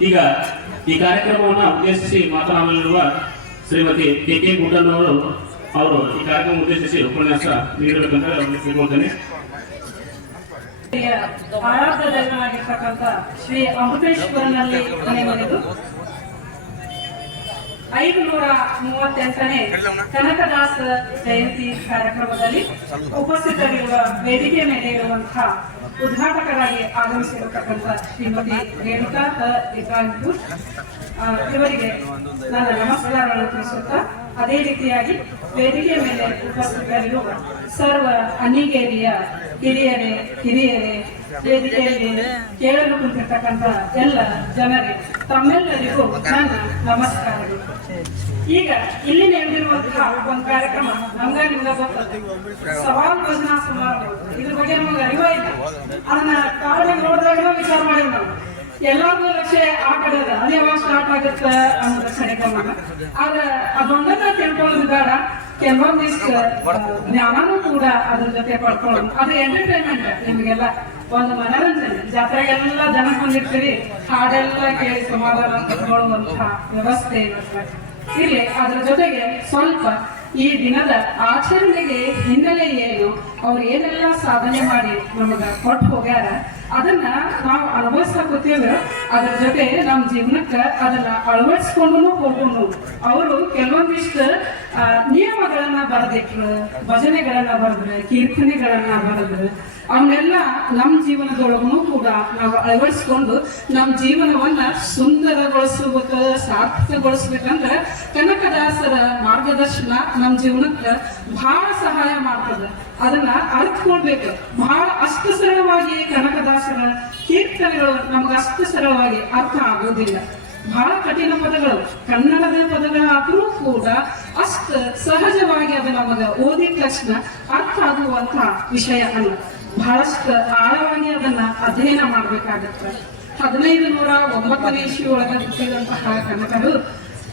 ಈಗ ಈ ಕಾರ್ಯಕ್ರಮವನ್ನು ಉದ್ದೇಶಿಸಿ ಮಾತನಾಡಲಿರುವ ಶ್ರೀಮತಿ ಕೆ ಕೆ ಗುಡ್ಡನವರು ಅವರು ಈ ಕಾರ್ಯಕ್ರಮ ಉದ್ದೇಶಿಸಿ ಉಪನ್ಯಾಸ ನೀಡಬೇಕಂತ ಕೇಳ್ಕೊಳ್ತೇನೆ. ಆರಾಧ್ಯ ಶ್ರೀ ಅಮೃತೇಶ್ವರನಲ್ಲಿ ಮನೆ ಮನೆದು ಐದುನೂರ ಮೂವತ್ತೆಂಟನೇ ಕನಕದಾಸ ಜಯಂತಿ ಕಾರ್ಯಕ್ರಮದಲ್ಲಿ ಉಪಸ್ಥಿತರಿರುವ ವೇದಿಕೆ ಮೇಲೆ ಇರುವಂತಹ ಉದ್ಘಾಟಕರಾಗಿ ಆಗಮಿಸಿರತಕ್ಕಂಥ ಶ್ರೀಮತಿ ರೇಣುಕಾ ಆ, ಇವರಿಗೆ ನನ್ನ ನಮಸ್ಕಾರಗಳನ್ನು ತಿಳಿಸುತ್ತಾ ಅದೇ ರೀತಿಯಾಗಿ ವೇದಿಕೆ ಮೇಲೆ ಉಪಸ್ಥಿತರಿರುವ ಸರ್ವ ಅನಿಗೇರಿಯ ಹಿರಿಯರೇ ಹಿರಿಯರೇ ವೇದಿಕೆಯಲ್ಲಿ ಕೇಳಲು ಕುಂತಿರ್ತಕ್ಕಂಥ ಎಲ್ಲ ಜನರಿಗೆ ತಮ್ಮೆಲ್ಲರಿಗೂ ನನ್ನ ನಮಸ್ಕಾರಗಳು. ಈಗ ಇಲ್ಲಿ ನಡೆದಿರುವಂತಹ ಒಂದು ಕಾರ್ಯಕ್ರಮ ನಮ್ಗ ನಿಮ್ಗ ಗೊತ್ತದ ಸವಾಲ್ ಭಜನಾ ಸುಮಾರು ಇದ್ರ ಬಗ್ಗೆ ನಮಗೆ ಅರಿವ ಇಲ್ಲ ಅದನ್ನ ಕಾರಣ ನೋಡಿದಾಗ ವಿಚಾರ ಮಾಡಿ ನಾವು. ಎಲ್ಲಾರ್ಗು ಲಕ್ಷ್ಯ ಆ ಕಡೆ ಅದ. ಅದು ಯಾವಾಗ ಸ್ಟಾರ್ಟ್ ಆಗುತ್ತ ಅನ್ನೋದ ಕಾರ್ಯಕ್ರಮ ಆದ್ರ ಅದೊಂದನ್ನ ತಿಳ್ಕೊಳ್ಳೋದು ಬೇಡ. ಕೆಲವೊಂದಿಷ್ಟು ಜ್ಞಾನನೂ ಕೂಡ ಅದ್ರ ಜೊತೆ ಪಡ್ಕೊಳ್ಳೋದು. ಅದು ಎಂಟರ್ಟೈನ್ಮೆಂಟ್ ನಿಮಗೆಲ್ಲ. ಒಂದು ಮನರಂಜನೆ. ಜಾತ್ರೆಗೆಲ್ಲ ಜನ ಬಂದಿರ್ತೀರಿ. ಹಾಡೆಲ್ಲ ಕೇಳಿ ಸಮಾಧಾನ ತಗೊಳ್ಳುವಂತಹ ವ್ಯವಸ್ಥೆ ಇಲ್ಲಿ ಅದರ ಜೊತೆಗೆ ಸ್ವಲ್ಪ ಈ ದಿನದ ಆಚರಣೆಗೆ ಹಿನ್ನೆಲೆ ಏನು ಅವ್ರು ಏನೆಲ್ಲ ಸಾಧನೆ ಮಾಡಿ ನಮಗ ಕೊಟ್ಟು ಹೋಗ್ಯಾರ ಅದನ್ನ ನಾವು ಅಳವಡಿಸ್ತಾ ಕೂತೇವೆ ಅದ್ರ ಜೊತೆ ನಮ್ಮ ಜೀವನಕ್ಕೆ ಅದನ್ನ ಅಳವಡಿಸ್ಕೊಂಡು ಹೋಗೋಣ ಅವರು ಕೆಲವೊಂದಿಷ್ಟು ನಿಯಮಗಳನ್ನ ಬರೆದಿಟ್ರು, ಭಜನೆಗಳನ್ನ ಬರೆದ್ರು, ಕೀರ್ತನೆಗಳನ್ನ ಬರೆದ್ರು. ಅವನ್ನೆಲ್ಲ ನಮ್ಮ ಜೀವನದೊಳಗೂ ಕೂಡ ನಾವು ಅಳವಡಿಸ್ಕೊಂಡು ನಮ್ಮ ಜೀವನವನ್ನ ಸುಂದರಗೊಳಿಸಬೇಕು, ಸಾರ್ಥಕಗೊಳಿಸ್ಬೇಕಂದ್ರೆ ಕನಕದಾಸರ ಮಾರ್ಗದರ್ಶನ ನಮ್ಮ ಜೀವನಕ್ಕೆ ಬಹಳ ಸಹಾಯ ಮಾಡ್ತದೆ. ಅದನ್ನ ಅರ್ಥಕೊಳ್ಬೇಕು ಬಹಳ ಅಷ್ಟು ಸರಳವಾಗಿ ಕನಕದಾಸರ ಕೀರ್ತನೆಗಳು ನಮ್ಗೆ ಅಷ್ಟು ಸರಳವಾಗಿ ಅರ್ಥ ಆಗೋದಿಲ್ಲ. ಬಹಳ ಕಠಿಣ ಪದಗಳು. ಕನ್ನಡದ ಪದಗಳಾದ್ರೂ ಕೂಡ ಅಷ್ಟು ಸಹಜವಾಗಿ ಅದು ನಮಗ ಓದಿದ ತಕ್ಷಣ ಅರ್ಥ ಆಗುವಂತ ವಿಷಯ ಅಲ್ಲ. ಬಹಳಷ್ಟು ಆಳವಾಗಿ ಅದನ್ನ ಅಧ್ಯಯನ ಮಾಡ್ಬೇಕಾಗತ್ತೆ. ಹದಿನೈದು ನೂರ ಒಂಬತ್ತನೇ ಹುಟ್ಟಿದಂತಹ ಕನಕರು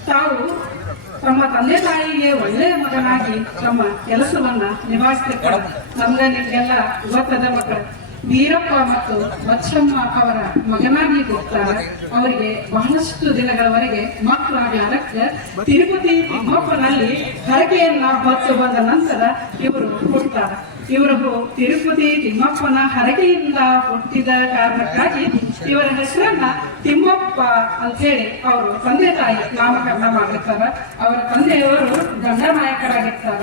ತಾವು ತಮ್ಮ ತಂದೆ ತಾಯಿಗೆ ಒಳ್ಳೆಯ ಮಗನಾಗಿ ತಮ್ಮ ಕೆಲಸವನ್ನ ನಿಭಾಯಿಸ್ತಿರ್ತಾರೆ. ನಮ್ಗ ನಿಮ್ಗೆಲ್ಲ ಗೊತ್ತದ ಮಕ್ಕಳು ವೀರಪ್ಪ ಮತ್ತು ಬಚ್ಚಮ್ಮ ಅವರ ಮಗನಾಗಿ ಹೋಗ್ತಾರೆ. ಅವರಿಗೆ ಬಹಳಷ್ಟು ದಿನಗಳವರೆಗೆ ಮಕ್ಕಳಾಗ್ಲಾರಕ್ಕೆ ತಿರುಪತಿ ತಿಮ್ಮಪ್ಪನಲ್ಲಿ ಹರಕೆಯನ್ನ ಹೊತ್ತು ಬಂದ ನಂತರ ಇವರು ಹುಡ್ತಾರೆ ಇವರು ತಿರುಪತಿ ತಿಮ್ಮಪ್ಪನ ಹರಕೆಯಿಂದ ಹುಟ್ಟಿದ ಕಾರಣಕ್ಕಾಗಿ ಇವರ ಹೆಸರನ್ನ ತಿಮ್ಮಪ್ಪ ಅಂತ ಹೇಳಿ ಅವರು ತಂದೆ ತಾಯಿ ನಾಮಕರಣ ಮಾಡಿರ್ತಾರ. ಅವರ ತಂದೆಯವರು ದಂಡನಾಯಕರಾಗಿರ್ತಾರ.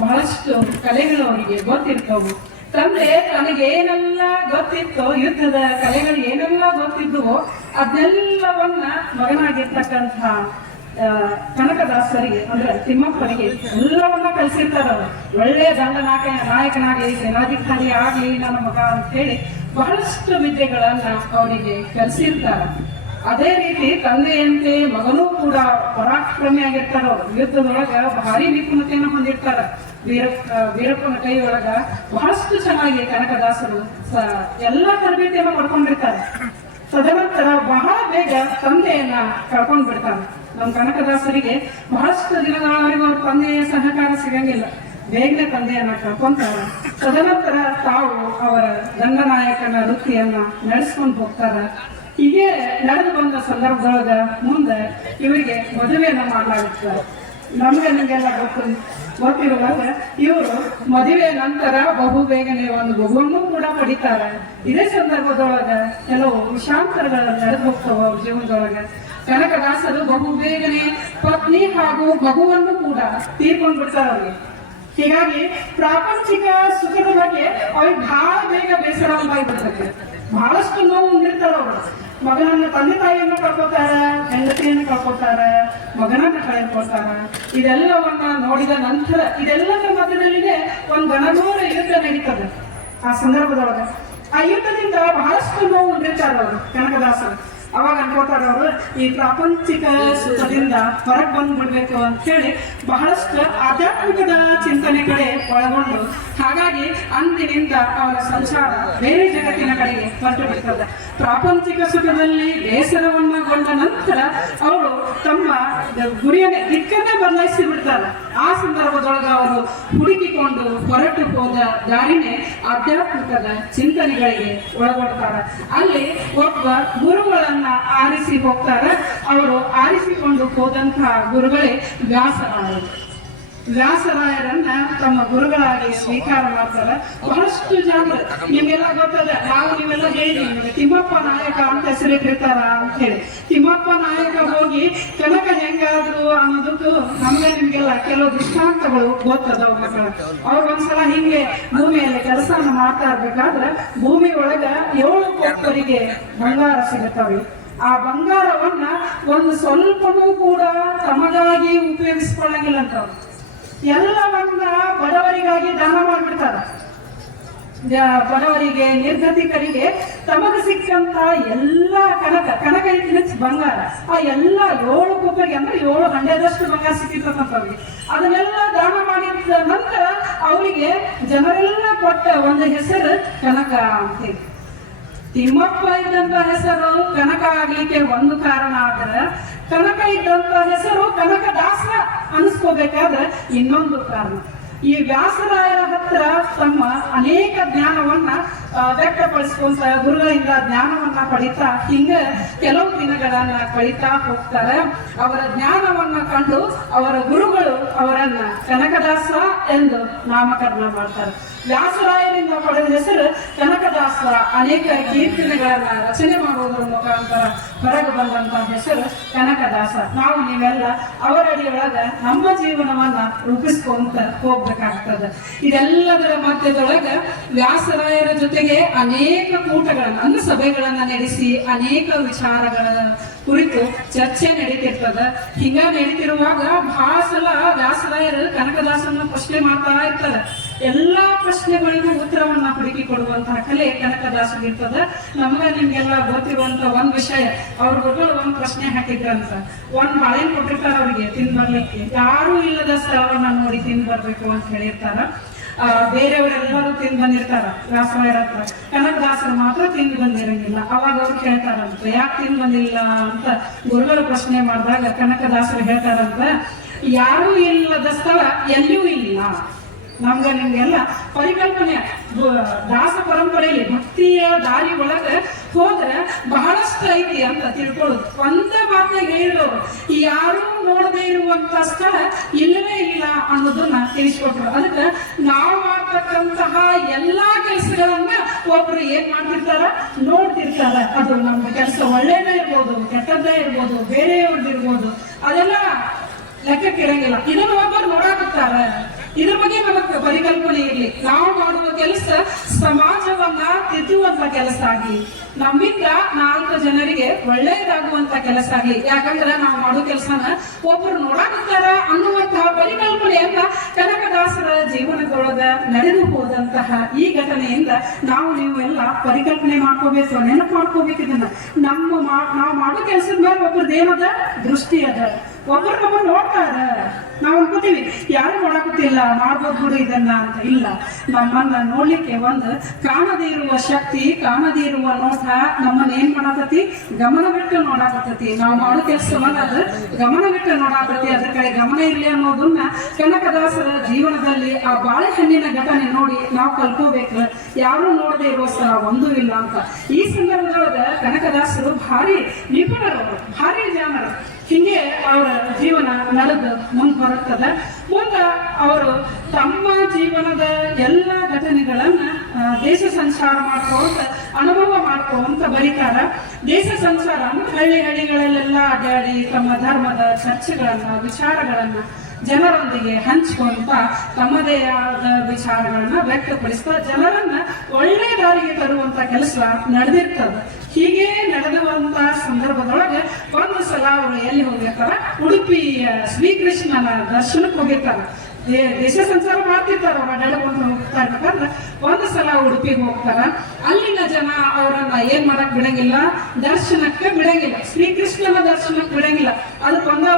ಬಹಳಷ್ಟು ಕಲೆಗಳು ಅವರಿಗೆ ಗೊತ್ತಿರ್ತವು. ತಂದೆ ತನಗೇನೆಲ್ಲ ಗೊತ್ತಿತ್ತು ಯುದ್ಧದ ಕಲೆಗಳು ಏನೆಲ್ಲ ಗೊತ್ತಿದ್ದವೋ ಅದೆಲ್ಲವನ್ನ ಮಗನಾಗಿರ್ತಕ್ಕಂಥ ಆ, ಕನಕದಾಸರಿಗೆ, ಅಂದ್ರೆ ತಿಮ್ಮಪ್ಪರಿಗೆ ಎಲ್ಲವನ್ನ ಕಲಿಸಿರ್ತಾರ ಒಳ್ಳೆಯ ದಂಡ ನಾಯಕ, ನಾಯಕನಾಗಲಿ, ಸೇನಾಧಿಕಾರಿ ಆಗಲಿ ನನ್ನ ಮಗ ಅಂತ ಹೇಳಿ ಬಹಳಷ್ಟು ವಿದ್ಯೆಗಳನ್ನ ಅವರಿಗೆ ಕಲಿಸಿರ್ತಾರ ಅದೇ ರೀತಿ ತಂದೆಯಂತೆ ಮಗನೂ ಕೂಡ ಪರಾಕ್ರಮಿ ಆಗಿರ್ತಾರ ಅವರು. ಯುದ್ಧದೊಳಗ ಭಾರಿ ನಿಪುಣತೆಯನ್ನು ಹೊಂದಿರ್ತಾರ. ವೀರಪ್ಪ ವೀರಪ್ಪನ ಕೈಯೊಳಗ ಬಹಳಷ್ಟು ಚೆನ್ನಾಗಿ ಕನಕದಾಸರು ಎಲ್ಲ ತರಬೇತಿಯನ್ನು ಪಡ್ಕೊಂಡಿರ್ತಾರೆ. ತದನಂತರ ಬಹಳ ಬೇಗ ತಂದೆಯನ್ನ ಕಳ್ಕೊಂಡ್ ಬಿಡ್ತಾನೆ ನಮ್ಮ ಕನಕದಾಸರಿಗೆ ಬಹಳಷ್ಟು ದಿನಗಳವರೆಗೂ ಅವ್ರ ತಂದೆಯ ಸಹಕಾರ ಸಿಗಂಗಿಲ್ಲ. ಬೇಗನೆ ತಂದೆಯನ್ನ ಕಳ್ಕೊಂತಾರ ತದನಂತರ ತಾವು ಅವರ ದಂಡನಾಯಕನ ವೃತ್ತಿಯನ್ನ ನಡೆಸ್ಕೊಂಡು ಹೋಗ್ತಾರ. ಹೀಗೆ ನಡೆದು ಬಂದ ಸಂದರ್ಭದೊಳಗ ಮುಂದೆ ಇವರಿಗೆ ಮದುವೆಯನ್ನ ಮಾಡಲಾಗುತ್ತೆ. ನಮ್ಗೆ ನಿಮ್ಗೆಲ್ಲ ಗೊತ್ತು. ಗೊತ್ತಿರುವಾಗ ಇವರು ಮದುವೆ ನಂತರ ಬಹು ಬೇಗನೆ ಒಂದು ಮಗುವನ್ನು ಕೂಡ ಪಡಿತಾರೆ. ಇದೇ ಸಂದರ್ಭದೊಳಗ ಕೆಲವು ವಿಷಾಂತರಗಳನ್ನ ನಡೆದು ಹೋಗ್ತಾವ ಅವ್ರ ಜೀವನದೊಳಗ. ಕನಕದಾಸರು ಬಹು ಬೇಗನೆ ಪತ್ನಿ ಹಾಗೂ ಮಗುವನ್ನು ಕೂಡ ತೀರ್ಕೊಂಡು ಬಿಡ್ತಾರೆ ಅವ್ರಿಗೆ. ಹೀಗಾಗಿ ಪ್ರಾಪಂಚಿಕ ಸುಖದ ಬಗ್ಗೆ ಅವ್ರಿಗೆ ಬಹಳ ಬೇಗ ಬೇಸರ ಉಂಟಾಗ್ಬಿಡ್ತದೆ ಬಹಳಷ್ಟು ನೋವು ಉಂಡಿರ್ತಾರ ಅವರು. ಮಗನನ್ನ ತಂದೆ ತಾಯಿಯನ್ನ ಕಳ್ಕೊತಾರ ಹೆಂಡತಿಯನ್ನ ಕಳ್ಕೊತಾರ ಮಗನನ್ನ ಕಳೆದುಕೊಳ್ತಾರ ಇದೆಲ್ಲವನ್ನ ನೋಡಿದ ನಂತರ ಇದೆಲ್ಲದರ ಮಧ್ಯದಲ್ಲಿನೇ ಒಂದು ಗಣಘೋರ ಯುದ್ಧ ನಡೀತದೆ. ಆ ಸಂದರ್ಭದೊಳಗೆ. ಆ ಯುದ್ಧದಿಂದ ಬಹಳಷ್ಟು ನೋವು ಉಂಡಿರ್ತಾರ ಅವರು ಕನಕದಾಸರು. ಅವಾಗ ಅನ್ಕೋತಾರ ಅವರು ಈ ಪ್ರಾಪಂಚಿಕ ಸುಖದಿಂದ ಹೊರಗೆ ಬಂದ್ಬಿಡ್ಬೇಕು ಅಂತ ಹೇಳಿ ಬಹಳಷ್ಟು ಆಧ್ಯಾತ್ಮಿಕದ ಚಿಂತನೆ ಕಡೆ ಒಳಗೊಂಡು ಹಾಗಾಗಿ ಅಂದಿನಿಂದ ಅವರ ಸಂಸಾರ ಬೇರೆ ಜಗತ್ತಿನ ಕಡೆಗೆ ಹೊರಟು ಬಿಡ್ತದೆ ಪ್ರಾಪಂಚಿಕ ಸುಖದಲ್ಲಿ ಬೇಸರವನ್ನಗೊಂಡ ನಂತರ ಅವರು ತಮ್ಮ ಗುರಿಯನ್ನೇ ದಿಕ್ಕನ್ನೇ ಬದಲಾಯಿಸಿ ಬಿಡ್ತಾರೆ ಆ ಸಂದರ್ಭದೊಳಗೆ ಅವರು ಹುಡುಕಿಕೊಂಡು ಹೊರಟು ಹೋದ ದಾರಿನೇ ಆಧ್ಯಾತ್ಮಿಕದ ಚಿಂತನೆಗಳಿಗೆ ಒಳಗೊಡ್ತಾರ ಅಲ್ಲಿ ಒಬ್ಬ ಗುರುಗಳನ್ನ ಆರಿಸಿ ಹೋಗ್ತಾರೆ. ಅವರು ಆರಿಸಿಕೊಂಡು ಹೋದಂತಹ ಗುರುಗಳೇ ವ್ಯಾಸರಾಯರು ವ್ಯಾಸರಾಯರನ್ನ ತಮ್ಮ ಗುರುಗಳಾಗಿ ಸ್ವೀಕಾರ ಮಾಡ್ತಾರೆ. ಬಹಳಷ್ಟು ಜನ ನಿಮ್ಗೆಲ್ಲ ಗೊತ್ತದ, ನಾವು ನೀವೆಲ್ಲ ಹೇಳಿ ತಿಮ್ಮಪ್ಪ ನಾಯಕ ಅಂತ ಹೆಸರಿಟ್ಟಿರ್ತಾರ ಅಂತ ಹೇಳಿ. ತಿಮ್ಮಪ್ಪ ನಾಯಕ ಹೋಗಿ ಕನಕ ಹೆಂಗಾದ್ರು ಅನ್ನೋದಕ್ಕೂ ನಮ್ಗೆ ನಿಮ್ಗೆಲ್ಲ ಕೆಲವು ದೃಷ್ಟಾಂತಗಳು ಗೊತ್ತದ ಮಕ್ಕಳು. ಅವ್ರು ಒಂದ್ಸಲ ಹಿಂಗೆ ಭೂಮಿಯಲ್ಲಿ ಕೆಲಸ ಮಾಡ್ತಾ ಇರ್ಬೇಕಾದ್ರೆ ಭೂಮಿ ಒಳಗ ಏಳು ಕೊಪ್ಪರಿಗೆ ಬಂಗಾರ ಸಿಗುತ್ತವೆ. ಆ ಬಂಗಾರವನ್ನ ಒಂದು ಸ್ವಲ್ಪನೂ ಕೂಡ ತಮಗಾಗಿ ಉಪಯೋಗಿಸ್ಕೊಳ್ಳಂಗಿಲ್ಲ ಅಂತ. ಎಲ್ಲವನ್ನ ಬಡವರಿಗಾಗಿ ದಾನ ಮಾಡ್ಬಿಡ್ತಾರ. ಬಡವರಿಗೆ, ನಿರ್ಗತಿಕರಿಗೆ ತಮಗೆ ಸಿಕ್ಕಂತ ಎಲ್ಲ ಕನಕ ಕನಕ ಮೀನ್ಸ್ ಬಂಗಾರ. ಆ ಎಲ್ಲ ಏಳು ಕುಪ್ಪರಿಗೆ ಅಂದ್ರೆ ಏಳು ಹಂಡ್ರೆದಷ್ಟು ಬಂಗಾರ ಸಿಕ್ಕಿರ್ತಕ್ಕಂಥವ್ರಿಗೆ ಅದನ್ನೆಲ್ಲ ದಾನ ಮಾಡಿದ ನಂತರ ಅವರಿಗೆ ಜನರೆಲ್ಲ ಕೊಟ್ಟ ಒಂದು ಹೆಸರು ಕನಕ ಅಂತೇಳಿ ತಿಮ್ಮಪ್ಪ ಇದ್ದಂತ ಹೆಸರು ಕನಕ ಆಗ್ಲಿಕ್ಕೆ ಒಂದು ಕಾರಣ ಆದ್ರೆ ಕನಕ ಇದ್ದಂತ ಹೆಸರು ಕನಕ ದಾಸ ಅನಿಸ್ಕೋಬೇಕಾದ್ರೆ ಇನ್ನೊಂದು ಕಾರಣ. ಈ ವ್ಯಾಸರಾಯರ ಹತ್ರ ತಮ್ಮ ಅನೇಕ ಜ್ಞಾನವನ್ನ ವ್ಯಕ್ತಪಡಿಸ್ಕೊಂತ ಗುರುಗಳಿಂದ ಜ್ಞಾನವನ್ನ ಪಡಿತಾ ಹಿಂಗ ಕೆಲವು ದಿನಗಳನ್ನ ಕಳಿತಾ ಹೋಗ್ತಾರೆ. ಅವರ ಜ್ಞಾನವನ್ನ ಕಂಡು ಅವರ ಗುರುಗಳು ಅವರನ್ನ ಕನಕದಾಸ ಎಂದು ನಾಮಕರಣ ಮಾಡ್ತಾರೆ. ವ್ಯಾಸರಾಯರಿಂದ ಪಡೆದ ಹೆಸರು ಕನಕದಾಸ. ಅನೇಕ ಕೀರ್ತನೆಗಳನ್ನ ರಚನೆ ಮಾಡುವುದರ ಮುಖಾಂತರ ಹೊರಗೆ ಬಂದಂತ ಹೆಸರು ಕನಕದಾಸ. ನಾವು ನೀವೆಲ್ಲ ಅವರಡಿಯೊಳಗ ನಮ್ಮ ಜೀವನವನ್ನ ರೂಪಿಸ್ಕೊಂತ ಹೋಗ್ಬೇಕಾಗ್ತದೆ. ಇದೆಲ್ಲದರ ಮಧ್ಯದೊಳಗ ವ್ಯಾಸರಾಯರ ಜೊತೆಗೆ ಅನೇಕ ಕೂಟಗಳನ್ನ ಅಂದ್ರೆ ಸಭೆಗಳನ್ನ ನಡೆಸಿ ಅನೇಕ ವಿಚಾರಗಳ ಕುರಿತು ಚರ್ಚೆ ನಡೀತಿರ್ತದ. ಹಿಂಗ ನಡೀತಿರುವಾಗ ಬಹಳ ಸಲ ವ್ಯಾಸರಾಯರು ಕನಕದಾಸನ ಪ್ರಶ್ನೆ ಮಾಡ್ತಾ ಇರ್ತಾರೆ ಎಲ್ಲಾ ಪ್ರಶ್ನೆಗಳಿಗೂ ಉತ್ತರವನ್ನ ಹುಡುಕಿ ಕೊಡುವಂತಹ ಕಲೆ ಕನಕದಾಸಗಿರ್ತದ ನಮ್ಗ ನಿಮ್ಗೆಲ್ಲ ಗೊತ್ತಿರುವಂತ ಒಂದ್ ವಿಷಯ, ಅವ್ರ ಗುರುಗಳು ಒಂದ್ ಪ್ರಶ್ನೆ ಹಾಕಿದ್ರಂತ. ಒಂದ್ ಬಾಳೆನ್ ಕೊಟ್ಟಿರ್ತಾರ ಅವ್ರಿಗೆ ತಿಂದ್ ಬರ್ಲಿಕ್ಕೆ ಯಾರು ಇಲ್ಲದ ಸ್ಥಳವನ್ನ ನೋಡಿ ತಿನ್ ಬರ್ಬೇಕು ಅಂತ ಹೇಳಿರ್ತಾರ. ಬೇರೆಯವರೆಲ್ಲರೂ ತಿಂದು ಬಂದಿರ್ತಾರ, ವ್ಯಾಸರಾಯರ ಹತ್ರ. ಕನಕದಾಸರು ಮಾತ್ರ ತಿಂದು ಬಂದಿರಂಗಿಲ್ಲ. ಅವಾಗ ಅವ್ರು ಕೇಳ್ತಾರಂತ, ಯಾಕೆ ತಿಂದು ಬಂದಿಲ್ಲ ಅಂತ ಗುರುಗಳು ಪ್ರಶ್ನೆ ಮಾಡಿದಾಗ ಕನಕದಾಸರು ಹೇಳ್ತಾರಂತ, ಯಾರೂ ಇಲ್ಲದ ಸ್ಥಳ ಎಲ್ಲಿಯೂ ಇಲ್ಲ. ನಮ್ಗ ನಿಮ್ಗೆಲ್ಲ ಪರಿಕಲ್ಪನೆ. ದಾಸ ಪರಂಪರೆಯಲ್ಲಿ ಭಕ್ತಿಯ ದಾರಿ ಒಳಗ ಹೋದ್ರೆ ಬಹಳಷ್ಟು ಐತಿ ಅಂತ ತಿಳ್ಕೊಳ್ಳೋದು. ಒಂದ ಮಾತನಾಗ ಹೇಳಿದವರು ಯಾರು ನೋಡದೆ ಇರುವಂತ ಸ್ಥಳ ಇಲ್ಲವೇ ಇಲ್ಲ ಅನ್ನೋದನ್ನ ತಿಳಿಸ್ಕೊಟ್ರು. ಅದಕ್ಕೆ ನಾವು ಮಾಡ್ತಕ್ಕಂತಹ ಎಲ್ಲಾ ಕೆಲಸಗಳನ್ನ ಒಬ್ರು ಏನ್ ಮಾಡ್ತಿರ್ತಾರ? ನೋಡ್ತಿರ್ತಾರ. ಅದು ನಮ್ಮ ಕೆಲಸ ಒಳ್ಳೇದೇ ಇರ್ಬೋದು, ಕೆಟ್ಟದ್ದೇ ಇರ್ಬೋದು ಬೇರೆಯವ್ರದ್ದು ಇರ್ಬೋದು ಅದೆಲ್ಲ ಲೆಕ್ಕ ಇರಂಗಿಲ್ಲ ಇದನ್ನ ಒಬ್ಬರು ನೋಡಾಕತ್ತಾರ. ಇದ್ರ ಬಗ್ಗೆ ನಮಗೆ ಪರಿಕಲ್ಪನೆ ಇರಲಿ. ನಾವು ಮಾಡುವ ಕೆಲಸ ಸಮಾಜವನ್ನ ತಿದ್ದುವಂತ ಕೆಲಸ ಆಗ್ಲಿ ನಮ್ಮಿಂದ ನಾಲ್ಕು ಜನರಿಗೆ ಒಳ್ಳೆಯದಾಗುವಂತ ಕೆಲಸ ಆಗ್ಲಿ. ಯಾಕಂದ್ರೆ ನಾವು ಮಾಡೋ ಕೆಲಸನ ಒಬ್ರು ನೋಡಾಕತ್ತಾರ ಅನ್ನುವಂತಹ ಪರಿಕಲ್ಪನೆಯನ್ನ ಕನಕದಾಸರ ಜೀವನದೊಳಗ ನಡೆದು ಹೋದಂತಹ ಈ ಘಟನೆಯಿಂದ ನಾವು ನೀವು ಎಲ್ಲ ಪರಿಕಲ್ಪನೆ ಮಾಡ್ಕೋಬೇಕು, ನೆನಪು ಮಾಡ್ಕೋಬೇಕು ಇದನ್ನ. ನಮ್ಮ ನಾವು ಮಾಡೋ ಕೆಲಸದ ಮೇಲೆ ಒಬ್ರದ್ದು ಏನದ? ದೃಷ್ಟಿ ಅದ. ನಮ್ಮನ್ನ ನೋಡ್ತಾರ. ನಾವು ಅನ್ಕೋತೀವಿ, ಯಾರು ನೋಡಕತ್ತಿಲ್ಲ, ಮಾಡ್ಬೋದು ಇದನ್ನ ಅಂತ. ಇಲ್ಲ, ನಮ್ಮನ್ನ ನೋಡ್ಲಿಕ್ಕೆ ಒಂದು ಕಾಣದೇ ಇರುವ ಶಕ್ತಿ, ಕಾಣದೇ ಇರುವ ನೋಟ ನಮ್ಮನ್ನ ಏನ್ ಮಾಡಾಕತಿ ಗಮನ ಬಿಟ್ಟು ನೋಡಾಕತ್ತತಿ ನಾವು ಮಾಡೋ ಕೆಲಸ ಅದು ಗಮನ ಬಿಟ್ಟು ನೋಡಾಕತಿ ಅದ್ರ ಕಡೆ ಗಮನ ಇರ್ಲಿ ಅನ್ನೋದನ್ನ ಕನಕದಾಸರ ಜೀವನದಲ್ಲಿ ಆ ಬಾಳೆಹಣ್ಣಿನ ಘಟನೆ ನೋಡಿ ನಾವು ಕಲ್ಕೋಬೇಕು ಯಾರು ನೋಡದೆ ಇರೋ ಸ್ಥಳ ಒಂದೂ ಇಲ್ಲ ಅಂತ. ಈ ಸಂದರ್ಭದೊಳಗ ಕನಕದಾಸರು ಭಾರಿ ನಿಪುಣರು, ಭಾರಿ ಜಾಣರು ಹಿಂಗೆ ಅವರ ಜೀವನ ನಡೆದು ಮುಂದೆ ಬರುತ್ತದೆ ಮುಂದೆ ಅವರು ತಮ್ಮ ಜೀವನದ ಎಲ್ಲ ಘಟನೆಗಳನ್ನ ದೇಶ ಸಂಚಾರ ಮಾಡ್ಕೊಂತ ಅನುಭವ ಮಾಡ್ಕೊಂತ ಬರೀತಾರ. ದೇಶ ಅಂದ್ರೆ ಹಳ್ಳಿ ಹಳ್ಳಿಗಳಲ್ಲೆಲ್ಲ ಅಡ್ಡಾಡಿ ತಮ್ಮ ಧರ್ಮದ ಚರ್ಚೆಗಳನ್ನ, ವಿಚಾರಗಳನ್ನ ಜನರೊಂದಿಗೆ ಹಂಚ್ಕೊಂತ ತಮ್ಮದೇ ಆದ ವಿಚಾರಗಳನ್ನ ವ್ಯಕ್ತಪಡಿಸ್ತಾ ಜನರನ್ನ ಒಳ್ಳೆ ದಾರಿಗೆ ತರುವಂತ ಕೆಲಸ ನಡೆದಿರ್ತದ. ಹೀಗೆ ನಡೆದಂತ ಸಂದರ್ಭದೊಳಗೆ ಒಂದು ಸಲ ಅವರು ಎಲ್ಲಿ ಹೋಗಿರ್ತಾರ ಉಡುಪಿಯ ಶ್ರೀಕೃಷ್ಣನ ದರ್ಶನಕ್ಕೆ ಹೋಗಿರ್ತಾರ. ದೇಶ ಸಂಚಾರ ಮಾಡ್ತಿರ್ತಾರ ಅಡ್ಡಾಡ್ಕೊಂತ ಹೋಗ್ತಾ ಇರ್ಬೇಕಂದ್ರೆ. ಒಂದು ಸಲ ಉಡುಪಿಗೆ ಹೋಗ್ತಾರ. ಅಲ್ಲಿನ ಜನ ಅವರನ್ನ ಏನ್ ಮಾಡಕ್ ಬಿಡಂಗಿಲ್ಲ? ದರ್ಶನಕ್ಕೆ ಬಿಡಂಗಿಲ್ಲ. ಶ್ರೀಕೃಷ್ಣನ ದರ್ಶನಕ್ಕೆ ಬಿಡಂಗಿಲ್ಲ. ಅದಕ್ಕೊಂದ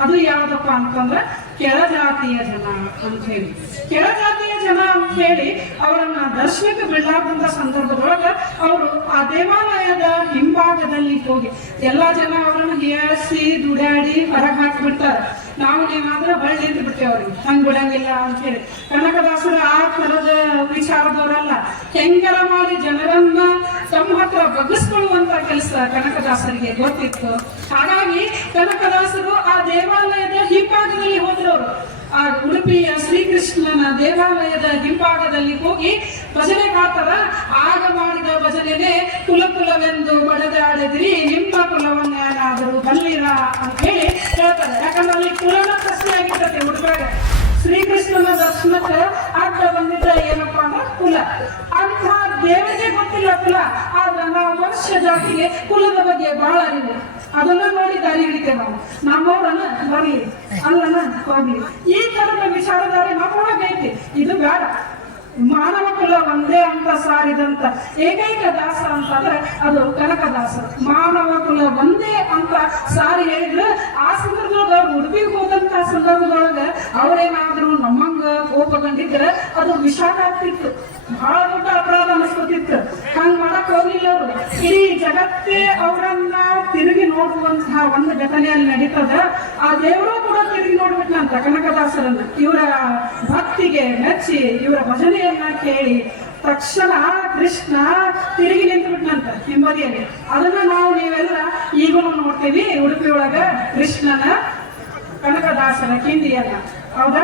ಅದು ಯಾವ್ದಪ್ಪ ಅಂತಂದ್ರ ಕೆಳಜಾತಿಯ ಜನ ಅಂತ ಹೇಳಿ. ಕೆಳಜಾತಿಯ ಜನ ಅಂತ ಹೇಳಿ ಅವರನ್ನ ದರ್ಶನಕ್ಕೆ ಬಿಡಲಾರ್ದಂತ ಸಂದರ್ಭದೊಳಗ ಅವರು ಆ ದೇವಾಲಯದ ಹಿಂಭಾಗದಲ್ಲಿ ಹೋಗಿ ಎಲ್ಲಾ ಜನ ಅವರನ್ನ ಹೀಯಾಳಿಸಿ ದುಡ್ಯಾಡಿ ಹೊರಗೆ ಹಾಕ್ಬಿಡ್ತಾರ ನಾವು ನೀವಾದ್ರೆ ಬಳ್ಳಿ ಅಂತ ಬಿಡ್ತೇವೆ ಅವ್ರಿಗೆ. ಹಂಗ್ ಬಿಡಂಗಿಲ್ಲ ಅಂತ ಹೇಳಿ. ಕನಕದಾಸರು ಆ ತರದ ವಿಚಾರದವರಲ್ಲ. ಹೆಂಗರ ಮಾಡಿ ಜನರನ್ನ ತಮ್ಮ ಹತ್ರ ಬಗ್ಗಿಸ್ಕೊಳ್ಳುವಂತ ಕೆಲಸ ಕನಕದಾಸರಿಗೆ ಗೊತ್ತಿತ್ತು. ಹಾಗಾಗಿ ಕನಕದಾಸರು ಆ ದೇವಾಲಯದ ಹಿಂಭಾಗದಲ್ಲಿ ಹೋದ್ರವರು. ಆ ಉಡುಪಿಯ ಶ್ರೀಕೃಷ್ಣನ ದೇವಾಲಯದ ಹಿಂಭಾಗದಲ್ಲಿ ಹೋಗಿ ಭಜನೆ ಮಾಡ್ತಾರ ಆಗ ಮಾಡಿದ ಭಜನೆಗೆ ಕುಲ ಕುಲವೆಂದು ಬಡದಾಡಿದ್ರಿ ನಿಮ್ಮ ಕುಲವನ್ನೇನಾದರೂ ಬಲ್ಲಿರ ಅಂತ ಹೇಳಿ ಹೇಳ್ತಾರೆ. ಯಾಕಂದ್ರೆ ಅಲ್ಲಿ ಕುಲನ ಪ್ರಶ್ನೆ ಆಗಿರ್ತದೆ ಶ್ರೀಕೃಷ್ಣನ ದರ್ಶನಕ್ಕೆ ಅಡ್ಡ ಬಂದಿದ್ದ ಏನಪ್ಪಾ ಅಂದ್ರೆ ಕುಲ. ಅಂತ ದೇವರಿಗೆ ಗೊತ್ತಿಲ್ಲ ಕುಲ. ಆದ್ರೆ ನಾವು ಮನುಷ್ಯ ಜಾತಿಗೆ ಕುಲದ ಬಗ್ಗೆ ಬಹಳ ಅರಿವು. ಅದನ್ನ ನೋಡಿ ದಾರಿ ಹಿಡಿತೇವೆ ನಾವು. ನಮ್ಮವರನ್ನ ಬರಲಿ ಅಲ್ಲನ ಹೋಗ್ಲಿ ಈ ತರದ ವಿಚಾರಧಾರೆ ನಮ್ಮೊಳಗೆ ಐತಿ ಇದು ಬೇಡ. ಮಾನವ ಕುಲ ಒಂದೇ ಅಂತ ಸಾರಿದಂತ ಏಕೈಕ ದಾಸ ಅಂತಂದ್ರೆ ಅದು ಕನಕದಾಸ. ಮಾನವ ಕುಲ ಒಂದೇ ಅಂತ ಸಾರಿ ಹೇಳಿದ್ರು ಆ ಸಂದರ್ಭದೊಳಗ ಉಡುಪಿಗೆ ಹೋದಂತ ಸಂದರ್ಭದೊಳಗ ಅವ್ರೇನಾದ್ರೂ ನಮ್ಮಂಗ ಕೋಪಗೊಂಡಿದ್ರೆ ಅದು ವಿಷಾದ ಆಗ್ತಿತ್ತು. ಬಹಳ ದೊಡ್ಡ ಅಪರಾಧ ಹಂಗ ಮಾಡಕ್ ಹೋಗ್ಲಿಲ್ಲ ಅವರು. ಇಡೀ ಜಗತ್ತೇ ಅವರನ್ನ ತಿರುಗಿ ನೋಡುವಂತಹ ಒಂದು ಘಟನೆ ಅಲ್ಲಿ ನಡೀತದ. ಆ ದೇವರು ಕೂಡ ತಿರುಗಿ ನೋಡ್ಬಿಟ್ನಂತ ಕನಕದಾಸರನ್ನ ಇವರ ಭಕ್ತಿಗೆ ಮೆಚ್ಚಿ, ಇವರ ಭಜನೆಯನ್ನ ಕೇಳಿ ತಕ್ಷಣ ಕೃಷ್ಣ ತಿರುಗಿ ನಿಂತು ಬಿಟ್ನಂತ ಹಿಂಬದಿಯಲ್ಲಿ. ಅದನ್ನ ನಾವು ನೀವೆಲ್ಲ ಈಗಲೂ ನೋಡ್ತೀವಿ ಉಡುಪಿ ಒಳಗ ಕೃಷ್ಣನ ಕನಕದಾಸನ ಕಿಂಡಿಯನ್ನ. ಹೌದಾ?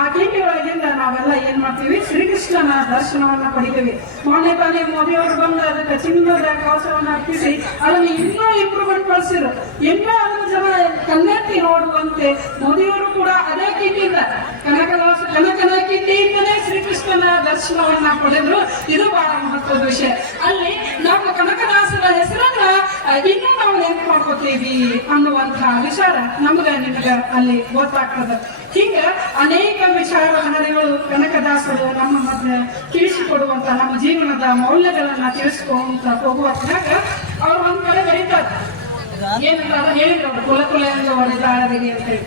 ಆ ಒಳಗಿಂದ ನಾವೆಲ್ಲ ಏನ್ ಮಾಡ್ತೀವಿ? ಶ್ರೀಕೃಷ್ಣನ ದರ್ಶನವನ್ನ ಪಡಿತೀವಿ. ಮೊನ್ನೆ ತಾನೇ ಮೋದಿ ಅವರು ಬಂದು ಅದಕ್ಕೆ ಚಿನ್ನದ ಕವಚವನ್ನ ಅರ್ಪಿಸಿ ಅದನ್ನು ಇನ್ನೂ ಇಂಪ್ರೂವ್ಮೆಂಟ್ ಪಡಿಸಿದ್ರು. ಇನ್ನೂ ಅದನ್ನು ಜನ ಕನ್ನೆತ್ತಿ ನೋಡುವಂತೆ ಮೋದಿಯವರು ಕೂಡ ಅದೇ ಕಿಂಡಿಯಿಂದ ಕನಕದಾಸ ಕನಕನ ಕಿಂಡಿಯಿಂದಲೇ ಶ್ರೀಕೃಷ್ಣನ ದರ್ಶನವನ್ನ ಪಡೆದ್ರು. ಇದು ಬಹಳ ಮಹತ್ವದ ವಿಷಯ. ಅಲ್ಲಿ ನಮ್ಮ ಕನಕದಾಸರ ಹೆಸರನ್ನ ಇನ್ನೂ ನಾವು ನೆನಪು ಮಾಡ್ಕೋತೀವಿ ಅನ್ನುವಂತಹ ವಿಚಾರ ನಮ್ಗ ನಿಮ್ಗ ಅಲ್ಲಿ ಗೊತ್ತಾಗ್ತದ. ಹಿಂಗ ಅನೇಕ ವಿಚಾರಧಾರೆಗಳು ಕನಕದಾಸರು ನಮ್ಮ ಮಧ್ಯೆ ತಿಳಿಸಿಕೊಡುವಂತ ನಮ್ಮ ಜೀವನದ ಮೌಲ್ಯಗಳನ್ನ ತಿಳಿಸ್ಕೊಂತ ಹೋಗುವಾಗ ಅವ್ರು ಒಂದ್ ಕಡೆ ಬರೀತಾರೆ. ಏನಂತ ಹೇಳಿದ್ರು? ಕುಲ ಕುಲ ಹೊಡೆದಾಡದಿರಿ ಅಂತ ಹೇಳಿ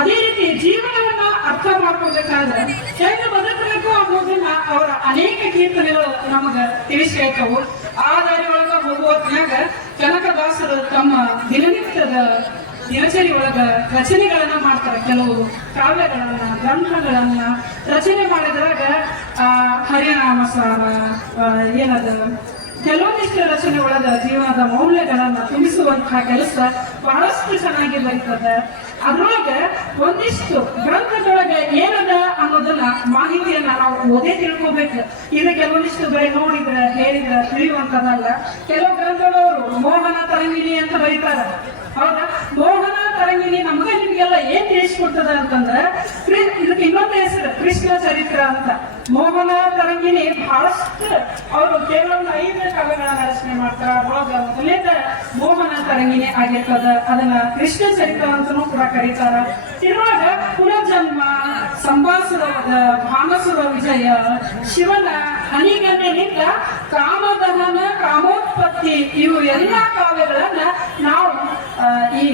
ಅದೇ ರೀತಿ ಜೀವನವನ್ನ ಅರ್ಥ ಮಾಡ್ಕೋಬೇಕಾದ್ರೆ ಹೆಂಗ ಬದುಕಬೇಕು ಅನ್ನೋದನ್ನ ಅವರ ಅನೇಕ ಕೀರ್ತನೆಗಳು ನಮಗ ತಿಳಿಸಿ ಹೇಳ್ತಾವು ಆ ದಾರಿ ಒಳಗ ಹೋಗುವತ್ನಾಗ ಕನಕದಾಸರು ತಮ್ಮ ದಿನನಿತ್ಯದ ದಿನಚರಿ ಒಳಗ ರಚನೆಗಳನ್ನ ಮಾಡ್ತಾರೆ. ಕೆಲವು ಕಾವ್ಯಗಳನ್ನ, ಗ್ರಂಥಗಳನ್ನ ರಚನೆ ಮಾಡಿದ್ರಾಗ, ಆ, ಹರಿನಾಮ ಸಾರ ಏನದ, ಕೆಲವೊಂದಿಷ್ಟು ರಚನೆ ಒಳಗ ಜೀವನದ ಮೌಲ್ಯಗಳನ್ನ ತುಂಬಿಸುವಂತಹ ಕೆಲಸ ಬಹಳಷ್ಟು ಚೆನ್ನಾಗಿ ಬರೀತದೆ. ಅದ್ರೊಳಗ ಒಂದಿಷ್ಟು ಗ್ರಂಥದೊಳಗೆ ಏನದ ಅನ್ನೋದನ್ನ ಮಾಹಿತಿಯನ್ನ ನಾವು ಓದೇ ತಿಳ್ಕೊಬೇಕು. ಇದು ಕೆಲವೊಂದಿಷ್ಟು ಬರೀ ನೋಡಿದ್ರ, ಹೇಳಿದ್ರ ತಿಳಿಯುವಂತದಲ್ಲ ಕೆಲವು ಗ್ರಂಥಗಳವರು ಮೋಹನ ತರಂಗಿಣಿ ಅಂತ ಬರೀತಾರ. ಹೌದಾ? ಮೋಹನ ತರಂಗಿಣಿ ನಮ್ಗೆ ನಿಮ್ಗೆಲ್ಲ ಏನ್ ತಿಳಿಸ್ಕೊಡ್ತದ ಅಂತಂದ್ರೆ ಇದಕ್ಕೆ ಇನ್ನೊಂದು ಹೆಸರು, ಕೃಷ್ಣ ಚರಿತ್ರ ಅಂತ. ಮೋಹನ ತರಂಗಿಣಿ ಬಹಳಷ್ಟು ಅವರು ಕೇವಲ ಐದು ಕಾವ್ಯಗಳನ್ನ ರಚನೆ ಮಾಡ್ತಾರ. ಅದ್ರೊಳಗ ತರಂಗಿಣಿ ಆಗಿರ್ತದ. ಅದನ್ನ ಕೃಷ್ಣ ಚರಿತ್ರ ಅಂತನೂ ಕೂಡ ಕರೀತಾರ. ಇರುವಾಗ ಪುನರ್ಜನ್ಮ, ಸಂಭಾಸುರ ಭಾಮಸುರ ವಿಜಯ, ಶಿವನ ಹನಿಗಣ್ಣಿನಿಂದ ಕಾಮದಹನ, ಕಾಮೋತ್ಪತ್ತಿ, ಇವು ಎಲ್ಲಾ ಕಾವ್ಯಗಳನ್ನ ನಾವು ಈ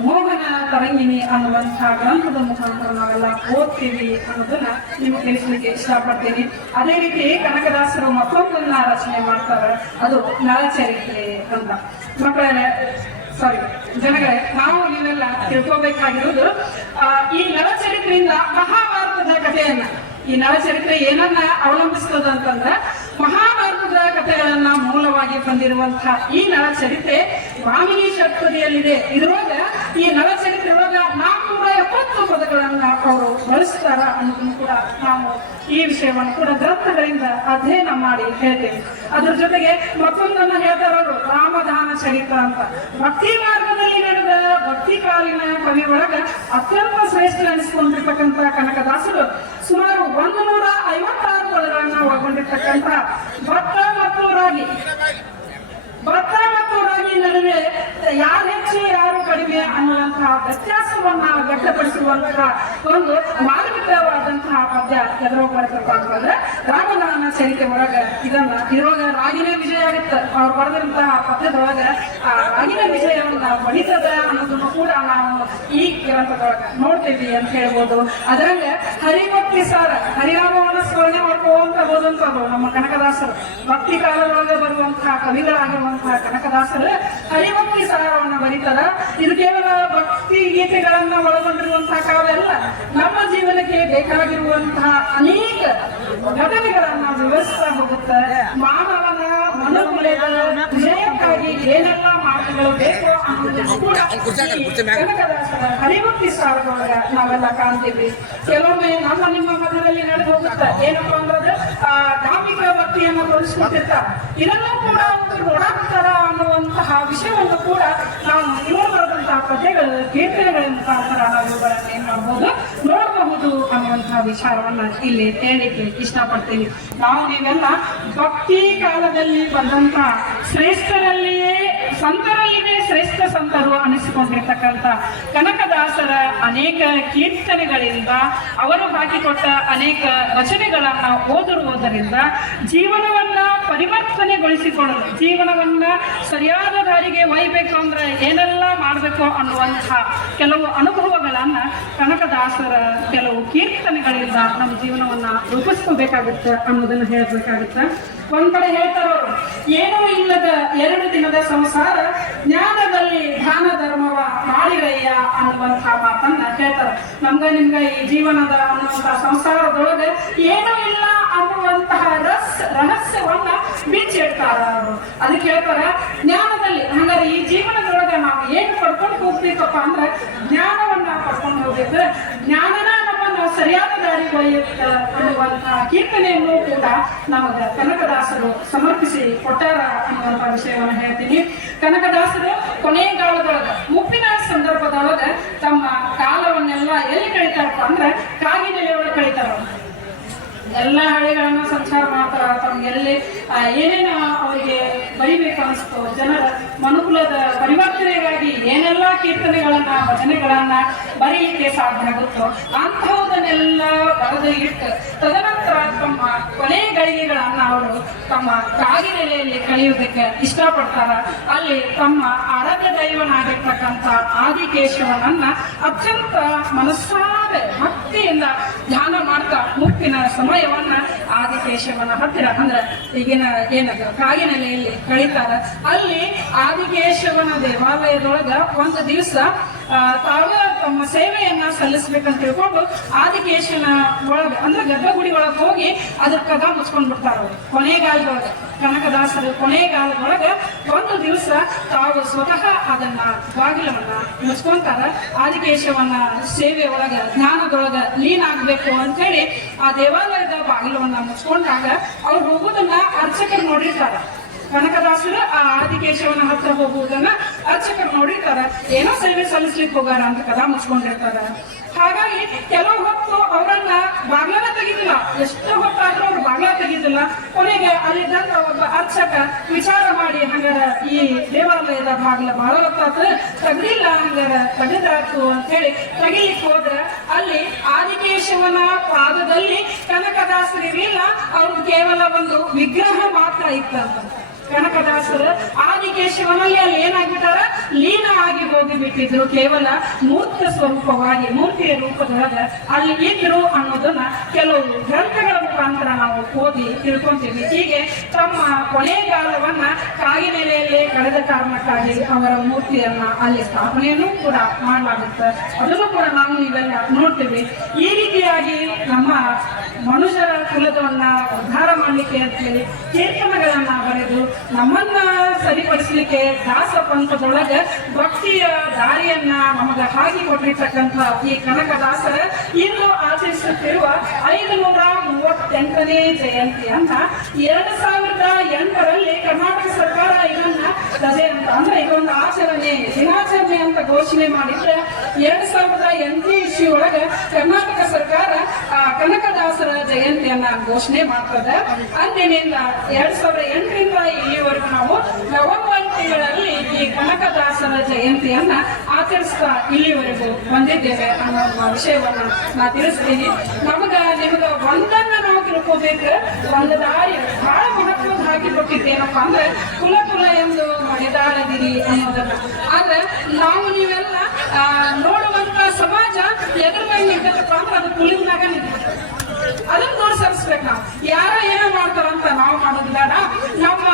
ಮೋಹನ ತರಂಗಿಣಿ ಅನ್ನುವಂತಹ ಗ್ರಂಥದ ಮುಖಾಂತರ ನಾವೆಲ್ಲ ಓದ್ತೀವಿ ಅನ್ನೋದನ್ನ ನಿಮ್ಗೆ ತಿಳಿಸ್ಲಿಕ್ಕೆ ಇಷ್ಟಪಡ್ತೀನಿ. ಅದೇ ರೀತಿ ಕನಕದಾಸರು ಮತ್ತೊಂದನ್ನ ರಚನೆ ಮಾಡ್ತಾರೆ. ಅದು ನಳಚರಿತ್ರೆ ಅಂತ. ಮಕ್ಕಳೇ ಸಾರಿ ಜನಗಳೇ, ನಾವು ನೀವೆಲ್ಲ ತಿಳ್ಕೋಬೇಕಾಗಿರೋದು ಈ ನಳಚರಿತ್ರೆಯಿಂದ ಮಹಾಭಾರತದ ಕಥೆಯನ್ನ. ಈ ನಳಚರಿತ್ರೆ ಏನನ್ನ ಅವಲಂಬಿಸ್ತದ ಅಂತಂದ್ರ ಮಹಾಭಾರತದ ಕಥೆಗಳನ್ನ ಮೂಲವಾಗಿ ಬಂದಿರುವಂತಹ ಈ ನಳಚರಿತ್ರೆ ವಾಮಿನಿ ಷಟ್ಪದಿಯಲ್ಲಿದೆ ಇದ್ರೊಳಗ ಈ ನಳಚರಿತ್ರೆ ಒಳಗ ನಾಲ್ಕುನೂರ ಎಪ್ಪತ್ತು ಪದಗಳನ್ನ ಅವರು ಬಳಸ್ತಾರ ಅನ್ನೋದನ್ನು ಕೂಡ ನಾವು ಈ ವಿಷಯವನ್ನು ಕೂಡ ಗ್ರಂಥಗಳಿಂದ ಅಧ್ಯಯನ ಮಾಡಿ ಹೇಳ್ತೇವೆ. ಅದ್ರ ಜೊತೆಗೆ ಮತ್ತೊಂದನ್ನ ಹೇಳ್ತಾರ ಅವರು ರಾಮದಾನ ಚರಿತ್ರ ಅಂತ. ಭಕ್ತಿ ಮಾರ್ಗದಲ್ಲಿ ನಡೆದ ಭಕ್ತಿ ಕಾಲಿನ ಕವಿ ಒಳಗ ಅತ್ಯಂತ ಶ್ರೇಷ್ಠ ಅನಿಸಿಕೊಂಡಿರ್ತಕ್ಕಂಥ ಕನಕದಾಸರು ಸುಮಾರು ಒಂದು ನೂರ ಐವತ್ತಾರು ಪದಗಳನ್ನ ಒಳಗೊಂಡಿರ್ತಕ್ಕಂಥ ಭತ್ತ ಮತ್ತು ರಾಗಿ. ಭತ್ತ ಮತ್ತು ರಾಗಿ ನಡುವೆ ಯಾರು ಹೆಚ್ಚು ಯಾರು ಕಡಿಮೆ ಅನ್ನುವಂತಹ ವ್ಯತ್ಯಾಸವನ್ನ ವ್ಯಕ್ತಪಡಿಸ ಅನಿಸುವಂತಹ ಒಂದು ಮಾರ್ಮಿಕವಾದಂತಹ ಪದ್ಯ ಎದುರು ಬರ್ತಪ್ಪ ಅಂತಂದ್ರೆ ರಾಮನಾಮ ಸೇರಿಕೆ ಒಳಗ ಇದನ್ನ ಇರುವಾಗ ರಾಗಿನ ವಿಜಯ ಆಗುತ್ತೆ. ಅವ್ರು ಬರೆದಿರುವಂತಹ ಪದ್ಯದೊಳಗ ಆ ರಾಗಿನ ವಿಜಯವನ್ನ ಬಡಿತದ ಅನ್ನೋದನ್ನು ಕೂಡ ನಾವು ಈ ಗ್ರಂಥದೊಳಗ ನೋಡ್ತೀವಿ ಅಂತ ಹೇಳ್ಬೋದು. ಅದರಂಗ ಹರಿಭಕ್ತಿ ಸಾರ ಹರಿನಾಮವನ್ನ ಸ್ಮರಣೆ ಮಾಡ್ಕೋಂತ ಹೋದಂತದ್ದು ನಮ್ಮ ಕನಕದಾಸರು. ಭಕ್ತಿ ಕಾಲದೊಳಗೆ ಬರುವಂತಹ ಕವಿಗಳಾಗಿರುವಂತಹ ಕನಕದಾಸರು ಹರಿಭಕ್ತಿ ಸಾರವನ್ನ ಬರೀತಾರ ಇದು ಕೇವಲ ಭಕ್ತಿ ಗೀತೆಗಳನ್ನ ಒಳಗೊಂಡಿರುವಂತಹ ಕಾಲ ಅಲ್ಲ. ನಮ್ಮ ಜೀವನಕ್ಕೆ ಬೇಕಾಗಿರುವಂತಹ ಅನೇಕ ಘಟನೆಗಳನ್ನ ವಿವರಿಸ್ತಾ ಹೋಗುತ್ತೆ. ಮಾನವನ ಮನೋಬಲದ ವಿಜಯಕ್ಕಾಗಿ ಏನೆಲ್ಲ ಮಾರ್ಗಗಳು ಬೇಕು ಕೂಡ ಹರಿಭಕ್ತಿ ಸಾರದೊಳಗ ನಾವೆಲ್ಲ ಕಾಣ್ತೀವಿ. ಕೆಲವೊಮ್ಮೆ ನಮ್ಮ ನಿಮ್ಮ ಮಧ್ಯದಲ್ಲಿ ನಡೆದು ಹೋಗುತ್ತೆ. ಏನಪ್ಪಾ ಅಂದ್ರೆ ಆ ಧಾರ್ಮಿಕ ಭಕ್ತಿಯನ್ನು ತೋರಿಸ್ಕೊಂಡಿರ್ತ ಇದನ್ನು ಕೂಡ ಒಂದು ನೋಡಾಕ್ತಾರ ಅನ್ನುವಂತಹ ವಿಷಯವನ್ನು ಕೂಡ ನಾವು ಇವರು ಬರೆದಂತಹ ಪದ್ಯಗಳು ಕೀರ್ತನೆಗಳ ಮುಖಾಂತರ ನಾವು ಇವುಗಳನ್ನ ಏನ್ ಮಾಡಬಹುದು ಅನ್ನುವಂತಹ ವಿಚಾರವನ್ನ ಇಲ್ಲಿ ಹೇಳಲಿಕ್ಕೆ ಇಷ್ಟಪಡ್ತೀನಿ. ನಾವು ನೀವೆಲ್ಲ ಭಕ್ತಿ ಕಾಲದಲ್ಲಿ ಬಂದಂತಹ ಶ್ರೇಷ್ಠರಲ್ಲಿಯೇ, ಸಂತರಲ್ಲಿಯೇ ಶ್ರೇಷ್ಠ ಸಂತರು ಅನಿಸಿಕೊಂಡಿರ್ತಕ್ಕಂಥ ಕನಕದಾಸರ ಅನೇಕ ಕೀರ್ತನೆಗಳಿಂದ ಅವರು ಹಾಕಿಕೊಟ್ಟ ಅನೇಕ ರಚನೆಗಳನ್ನ ಓದಿರುವುದರಿಂದ ಜೀವನವನ್ನ ಪರಿವರ್ತನೆಗೊಳಿಸಿಕೊಳ್ಳಲು ಜೀವನವನ್ನ ಸರಿಯಾದ ದಾರಿಗೆ ಒಯ್ಬೇಕು ಅಂದ್ರೆ ಏನೆಲ್ಲ ಮಾಡಬೇಕು ಅನ್ನುವಂತಹ ಕೆಲವು ಅನುಭವಗಳನ್ನ ಕನಕದಾಸರ ಕೆಲವು ಕೀರ್ತನೆಗಳಿಂದ ನಮ್ಮ ಜೀವನವನ್ನ ರೂಪಿಸ್ಕೋಬೇಕಾಗುತ್ತೆ ಅನ್ನೋದನ್ನ ಹೇಳ್ಬೇಕಾಗುತ್ತೆ. ಒಂದ್ ಕಡೆ ಹೇಳ್ತಾರವರು ಏನೂ ಇಲ್ಲದ ಎರಡು ದಿನದ ಸಂಸಾರ, ಜ್ಞಾನದಲ್ಲಿ ಧ್ಯಾನ ಧರ್ಮವ ಮಾಡಿರಯ್ಯ ಅನ್ನುವಂತಹ ಮಾತನ್ನ ಹೇಳ್ತಾರೆ ನಮ್ಗ ನಿಮ್ಗ ಈ ಜೀವನದ ಅನ್ನುವಂತಹ ಸಂಸಾರದೊಳಗೆ ಏನೂ ಇಲ್ಲ ರಹಸ್ಯವನ್ನ ಬಿಚ್ಚಿಡ್ತಾರ ಅವರು. ಅದಕ್ಕೆ ಹೇಳ್ತಾರ, ಜ್ಞಾನದಲ್ಲಿ, ಹಂಗಾರೆ ಈ ಜೀವನದೊಳಗೆ ನಾವು ಏನು ಪಡ್ಕೊಂಡು ಹೋಗ್ಬೇಕಪ್ಪ ಅಂದ್ರೆ ಜ್ಞಾನವನ್ನ ಪಡ್ಕೊಂಡು ಹೋಗ್ಬೇಕು. ಜ್ಞಾನನ ನಮ್ಮನ್ನ ಸರಿಯಾದ ದಾರಿಗೆ ಒಯ್ಯುತ್ತ ಅನ್ನುವಂತಹ ಕೀರ್ತನೆಯನ್ನು ಕೂಡ ನಮಗ ಕನಕದಾಸರು ಸಮರ್ಪಿಸಿ ಕೊಟ್ಟಾರ ಅನ್ನುವಂತ ವಿಷಯವನ್ನು ಹೇಳ್ತೀನಿ. ಕನಕದಾಸರು ಕೊನೆಗಾಲದೊಳಗ ಮುಪ್ಪಿನ ಸಂದರ್ಭದೊಳಗ ತಮ್ಮ ಕಾಲವನ್ನೆಲ್ಲ ಎಲ್ಲಿ ಕಳಿತಾರಪ್ಪ ಅಂದ್ರೆ ಕಾಗಿನೆಲೆಯೊಳಗೆ ಕಳಿತಾರ. ಎಲ್ಲ ಹಳ್ಳಿಗಳನ್ನ ಸಂಚಾರ ಮಾಡ್ತಾರ, ತಮ್ಗೆಲ್ಲಿ ಏನೇನು ಅವರಿಗೆ ಬರಿಬೇಕು ಅನಿಸ್ತು? ಜನರ ಮನುಕುಲದ ಪರಿವರ್ತನೆಗಾಗಿ ಏನೆಲ್ಲ ಕೀರ್ತನೆಗಳನ್ನ, ಭಜನೆಗಳನ್ನ ಬರೀಲಿಕ್ಕೆ ಸಾಧ್ಯ ಆಗುತ್ತೋ ಅಂತಹದನ್ನೆಲ್ಲ ಬರೆದು ಇಟ್ಟು ತದನಂತರ ತಮ್ಮ ಕೊನೆ ಗಳಿಗೆಗಳನ್ನ ಅವರು ತಮ್ಮ ಕಾಗಿನೆಲೆಯಲ್ಲಿ ಕಳೆಯುವುದಕ್ಕೆ ಇಷ್ಟಪಡ್ತಾರ. ಅಲ್ಲಿ ತಮ್ಮ ಆರಾಧ್ಯ ದೈವನಾಗಿರ್ತಕ್ಕಂಥ ಆದಿಕೇಶವನನ್ನ ಅತ್ಯಂತ ಮನಸ್ಸಾರೆ ಭಕ್ತಿಯಿಂದ ಧ್ಯಾನ ಮಾಡ್ತಾ, ಮುಪ್ಪಿನ ಸಮಯವನ್ನ ಆದಿಕೇಶವನ ಹತ್ತಿರ ಅಂದ್ರೆ ಈಗಿನ ಏನದು ಕಾಗಿನೆಲೆಯಲ್ಲಿ ಕಳೀತಾರ. ಅಲ್ಲಿ ಆದಿಕೇಶವನ ದೇವಾಲಯದೊಳಗ ಒಂದು ದಿವಸ ತಾವೇ ತಮ್ಮ ಸೇವೆಯನ್ನ ಸಲ್ಲಿಸ್ಬೇಕಂತ ತಿಳ್ಕೊಂಡು ಆದಿಕೇಶನ ಒಳಗ, ಅಂದ್ರೆ ಗರ್ಭಗುಡಿ ಒಳಗೆ ಹೋಗಿ ಅದ್ರ ಕದ ಮುಚ್ಕೊಂಡ್ ಬಿಡ್ತಾರ ಅವ್ರು. ಕೊನೆಗಾಲದೊಳಗ ಕನಕದಾಸರು ಕೊನೆಗಾಲದೊಳಗ ಒಂದು ದಿವಸ ತಾವು ಸ್ವತಃ ಅದನ್ನ ಬಾಗಿಲವನ್ನ ಮುಚ್ಕೊಂತಾರ. ಆದಿಕೇಶವನ್ನ ಸೇವೆ ಒಳಗ, ಜ್ಞಾನದೊಳಗ ಲೀನ್ ಆಗ್ಬೇಕು ಅಂತೇಳಿ ಆ ದೇವಾಲಯದ ಬಾಗಿಲವನ್ನ ಮುಚ್ಕೊಂಡಾಗ ಅವ್ರು ಹೋಗೋದನ್ನ ಅರ್ಚಕರು ನೋಡಿರ್ತಾರ. ಕನಕದಾಸರು ಆ ಆದಿಕೇಶವನ ಹತ್ರ ಹೋಗುವುದನ್ನ ಅರ್ಚಕರು ನೋಡಿರ್ತಾರ. ಏನೋ ಸೇವೆ ಸಲ್ಲಿಸ್ಲಿಕ್ಕೆ ಹೋಗಾರ ಅಂತ ಕದಾ ಮುಚ್ಕೊಂಡಿರ್ತಾರ. ಹಾಗಾಗಿ ಕೆಲವು ಹೊತ್ತು ಅವರನ್ನ ಬಾಗ್ಲನ ತೆಗಿದಿಲ್ಲ. ಎಷ್ಟು ಹೊತ್ತಾದ್ರೂ ಅವ್ರು ಬಾಗ್ಲ ತೆಗಿದಿಲ್ಲ. ಕೊನೆಗೆ ಅಲ್ಲಿದ್ದಂತ ಒಬ್ಬ ಅರ್ಚಕ ವಿಚಾರ ಮಾಡಿ, ಹಂಗಾರ ಈ ದೇವಾಲಯದ ಬಾಗ್ಲ ಬಹಳ ಹೊತ್ತಾತು ತೆಗ್ದಿಲ್ಲ, ಹಂಗಾರ ತೆಗೆದಾತು ಅಂತ ಹೇಳಿ ತೆಗಿಲಿಕ್ಕೆ ಹೋದ್ರ ಅಲ್ಲಿ ಆದಿಕೇಶವನ ಪಾದದಲ್ಲಿ ಕನಕದಾಸರಿರಲಿಲ್ಲ. ಅವ್ರು ಕೇವಲ ಒಂದು ವಿಗ್ರಹ ಮಾತ್ರ ಇತ್ತಂತ. ಕನಕದಾಸರು ಆದಿಕೇಶವನಲ್ಲಿ ಅಲ್ಲಿ ಏನಾಗ್ಬಿಟ್ಟಾರ? ಲೀನವಾಗಿ ಆಗಿ ಹೋಗಿ ಬಿಟ್ಟಿದ್ರು ಕೇವಲ ಮೂರ್ತ ಸ್ವರೂಪವಾಗಿ, ಮೂರ್ತಿಯ ರೂಪದೊಳಗ ಅಲ್ಲಿ ಇದ್ರು ಅನ್ನೋದನ್ನ ಕೆಲವು ಗ್ರಂಥಗಳ ಮುಖಾಂತರ ನಾವು ಓದಿ ತಿಳ್ಕೊಂತೀವಿ. ಹೀಗೆ ತಮ್ಮ ಕೊನೆಗಾಲವನ್ನ ಕಾಗಿನೆಲೆಯಲ್ಲಿ ಕಳೆದ ಕಾರಣಕ್ಕಾಗಿ ಅವರ ಮೂರ್ತಿಯನ್ನ ಅಲ್ಲಿ ಸ್ಥಾಪನೆಯನ್ನು ಕೂಡ ಮಾಡಲಾಗುತ್ತೆ. ಅದನ್ನು ಕೂಡ ನಾವು ಇವೆಲ್ಲ ನೋಡ್ತೀವಿ. ಈ ರೀತಿಯಾಗಿ ನಮ್ಮ ಮನುಷ್ಯರ ಕುಲದವನ್ನ ಉದ್ಧಾರ ಮಾಡಲಿಕ್ಕೆ ಅಂತ ಹೇಳಿ ಕೀರ್ತನೆಗಳನ್ನ ಬರೆದು ನಮ್ಮನ್ನ ಸರಿಪಡಿಸಲಿಕ್ಕೆ ದಾಸ ಪಂಥದೊಳಗ ಭಕ್ತಿಯ ದಾರಿಯನ್ನ ನಮಗ ಹಾಕಿ ಕೊಟ್ಟಿರ್ತಕ್ಕಂಥ ಈ ಕನಕದಾಸರ ಇಂದು ಆಚರಿಸುತ್ತಿರುವ ಐದು ನೂರ ಮೂವತ್ತೆಂಟನೇ ಜಯಂತಿಯನ್ನ ಎರಡು ಸಾವಿರದ ಎಂಟರಲ್ಲಿ ಕರ್ನಾಟಕ ಸರ್ಕಾರ ಇದನ್ನ ರಜೆ ಅಂದ್ರೆ ಇದೊಂದು ಆಚರಣೆ, ದಿನಾಚರಣೆ ಅಂತ ಘೋಷಣೆ ಮಾಡಿದ್ರೆ ಎರಡ್ ಸಾವಿರದ ಎಂಟನೇ ಇಸ್ವಿ ಒಳಗ ಕರ್ನಾಟಕ ಸರ್ಕಾರ ಕನಕದಾಸರ ಜಯಂತಿಯನ್ನ ಘೋಷಣೆ ಮಾಡ್ತದ ಅಂದಿನಿಂದ ಎರಡ್ ಸಾವಿರದ ಎಂಟರಿಂದ ಇಲ್ಲಿವರೆಗೂ ನಾವು ನವೆಂಬರ್ ತಿಂಗಳಲ್ಲಿ ಈ ಕನಕದಾಸರ ಜಯಂತಿಯನ್ನ ಆಚರಿಸ ಆಚರಿಸ್ತಾ ಇಲ್ಲಿವರೆಗೂ ಬಂದಿದ್ದೇವೆ ಅನ್ನೋ ವಿಷಯವನ್ನ ನಾ ತಿಳಿಸ್ತೀನಿ. ನಮಗ ನಿಮಗ ಒಂದನ್ನ ನಾವು ತಿಳ್ಕೋಬೇಕು. ಒಂದು ದಾರಿ ಬಹಳ ಹಾಕಿ ಕೊಟ್ಟಿದ್ದೇನಪ್ಪ ಅಂದ್ರೆ ಕುಲ ಕುಲ ಎಂದು ಮಡಿದಾಡದಿರಿ ಅನ್ನೋದನ್ನ. ಆದ್ರೆ ನಾವು ನೀವೆಲ್ಲ ನೋಡುವಂತ ಸಮಾಜ ಎದ್ರ ಮೇಲೆ ನಿಂತಪ್ಪ ಅಂದ್ರೆ ಅದು ಕುಲಿದ ಮ್ಯಾಗ ನಿಂತಿರ್ತದೆ ಅದನ್ನ ನಾವು ಯಾರ ಏನೋ ಮಾಡ್ತಾರಂತ ನಾವು ಮಾಡೋದು ಬೇಡ. ನಮ್ಮ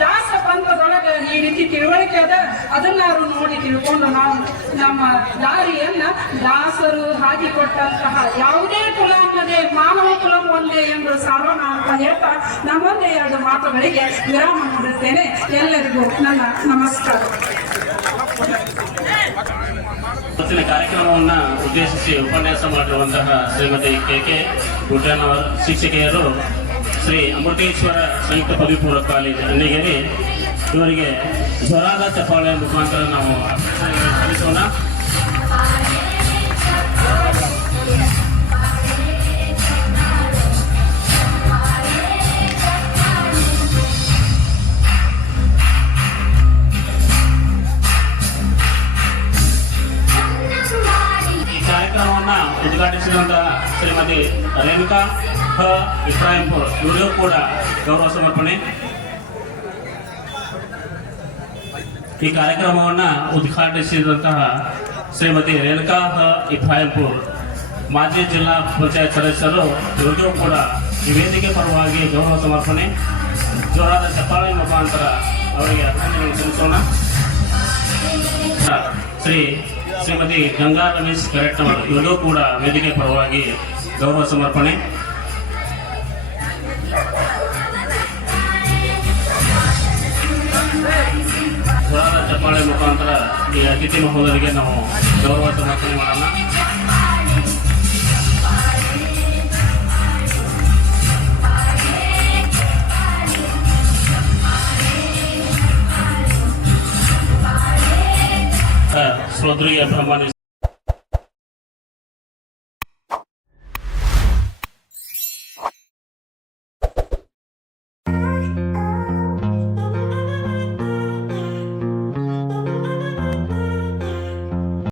ದಾಸ ಪಂಥದೊಳಗೆ ಈ ರೀತಿ ತಿಳುವಳಿಕೆ ಅದ ಅದನ್ನಾರು ನೋಡಿ ತಿಳ್ಕೊಂಡು ನಾವು ನಮ್ಮ ದಾರಿಯನ್ನ ದಾಸರು ಹಾಕಿಕೊಟ್ಟಂತಹ ಯಾವುದೇ ಕುಲ ಮಾನವ ಕುಲಂ ಒಂದೇ ಎಂದು ಸಾರೋಣ ಅಂತ ಹೇಳ್ತಾ ನಮ್ಮೊಂದೇ ಎರಡು ಮಾತುಗಳಿಗೆ ವಿರಾಮ ಮಾಡುತ್ತೇನೆ ಎಲ್ಲರಿಗೂ ನನ್ನ ನಮಸ್ಕಾರ. ಇವತ್ತಿನ ಕಾರ್ಯಕ್ರಮವನ್ನ ಉದ್ದೇಶಿಸಿ ಉಪನ್ಯಾಸ ಮಾಡಿರುವಂತಹ ಶ್ರೀಮತಿ ಕೆ ಕೆ ಗುಡ್ಡನವರ ಶಿಕ್ಷಕಿಯರು ಶ್ರೀ ಅಮೃತೇಶ್ವರ ಸಂಯುಕ್ತ ಪದವಿ ಪೂರ್ವ ಕಾಲೇಜು ಅಣ್ಣಿಗೇರಿ ಇವರಿಗೆ ಜ್ವರಾದ ಚಪ್ಪಾಳೆ ಮುಖಾಂತರ ನಾವು ಸಲ್ಲಿಸೋಣ ಹ ಇಬ್ರಾಹಿಂಪುರ್ ಇವರಿಗೂ ಕೂಡ ಗೌರವ ಸಮರ್ಪಣೆ. ಈ ಕಾರ್ಯಕ್ರಮವನ್ನು ಉದ್ಘಾಟಿಸಿದಂತಹ ಶ್ರೀಮತಿ ರೇಣುಕಾ ಹ ಮಾಜಿ ಜಿಲ್ಲಾ ಪಂಚಾಯತ್ ಸದಸ್ಯರು, ಇವರಿಗೂ ಕೂಡ ಈ ವೇದಿಕೆ ಪರವಾಗಿ ಗೌರವ ಸಮರ್ಪಣೆ. ಜೋರಾದ ಚಪ್ಪಾಳೆ ಮುಖಾಂತರ ಅವರಿಗೆ ಅಭಿನಂದನೆ ಸಲ್ಲಿಸೋಣ. ಶ್ರೀ ಶ್ರೀಮತಿ ಗಂಗಾ ರಮೇಶ್ ಕರೆಕ್ಟವರ್ ಇವರಿಗೂ ಕೂಡ ವೇದಿಕೆ ಪರವಾಗಿ ಗೌರವ ಸಮರ್ಪಣೆ. ಮುಖಾಂತರ ಈ ಅತಿಥಿ ಮಹೋದರಿಗೆ ನಾವು ಗೌರವ ಸಮರ್ಪಣೆ ಮಾಡೋಣ ಶ್ರೋತೃಗೆ ಬ್ರಹ್ಮಣಿ